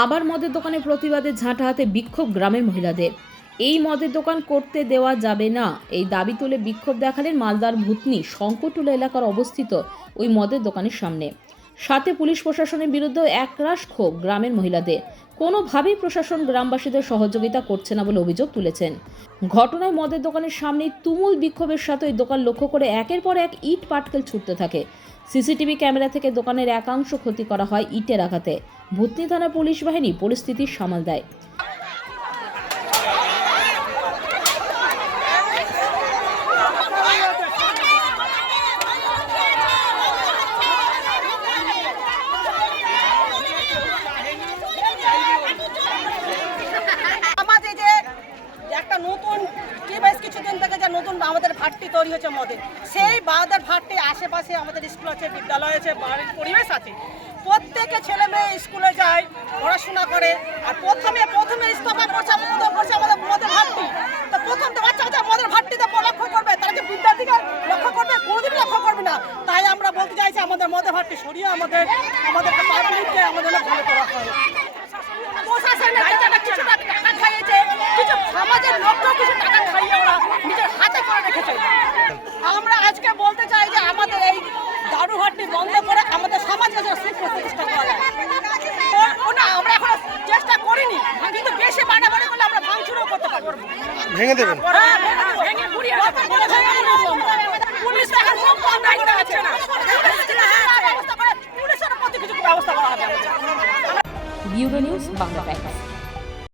আবার মদের দোকানে প্রতিবাদে ঝাঁটা হাতে বিক্ষোভ গ্রামের মহিলাদের। এই মদের দোকান করতে দেওয়া যাবে না, এই দাবি তুলে বিক্ষোভ দেখালেন মালদার ভূতনি শঙ্করটুলা এলাকার অবস্থিত ওই মদের দোকানের সামনে। সাথে পুলিশ প্রশাসনের বিরুদ্ধেও একরাশ ক্ষোভ গ্রামের মহিলাদের। কোনোভাবেই প্রশাসন গ্রামবাসীদের সহযোগিতা করছে না বলে অভিযোগ তুলেছেন। ঘটনায় মদের দোকানের সামনে তুমুল বিক্ষোভের সাথে ওই দোকান লক্ষ্য করে একের পর এক ইট পাটকেল ছুটতে থাকে। সিসিটিভি ক্যামেরা থেকে দোকানের একাংশ ক্ষতি করা হয় ইটের আঘাতে। ভূতনি থানা পুলিশ বাহিনী পরিস্থিতি সামাল দেয়। কিছুদিন থেকে যে নতুন আমাদের ভাট্টি তৈরি হয়েছে মদের, সেই বাদের ভাট্টি আশেপাশে আমাদের স্কুল আছে, বিদ্যালয় আছে, বাড়ির পরিবেশ আছে, প্রত্যেকে ছেলে মেয়ে স্কুলে যায়, পড়াশোনা করে। আর প্রথমে ইস্তফা করছে আমাদের মদের ভাট্টি। তো প্রথম বাচ্চা মদের ভাট্টিতে লক্ষ্য করবে, তারা যে বিদ্যার্থীকে লক্ষ্য করবে, কোনোদিন লক্ষ্য করবে না। তাই আমরা বলতে চাইছি আমাদের মদের ভাট্টি সরিয়ে আমাদের পাবলিককে আমাদের ভালো করা হয়। প্রশাসনের কিছু টাকা খাইয়েছে, কিছু সমাজের লোককেও কিছু টাকা খাইয়ে ওরা নিজের হাতে করে রেখেছে। আমরা আজকে বলতে চাই যে আমাদের এই দারু ভাট্টি বন্ধ করে আমাদের সমাজে সুপ্রতিষ্ঠা করা যায়। আমরা এখন চেষ্টা করিনি, কিন্তু বেশি বাড়াবাড়ি করলে আমরা ভাঙচুরও করতে পারবো। ভেঙে দেবেন? পুলিশ এখন খুব কম দায়িত্বে আছে না, পুলিশের প্রতি কিছু ব্যবস্থা করা হবে। Bureau news Bangla Times.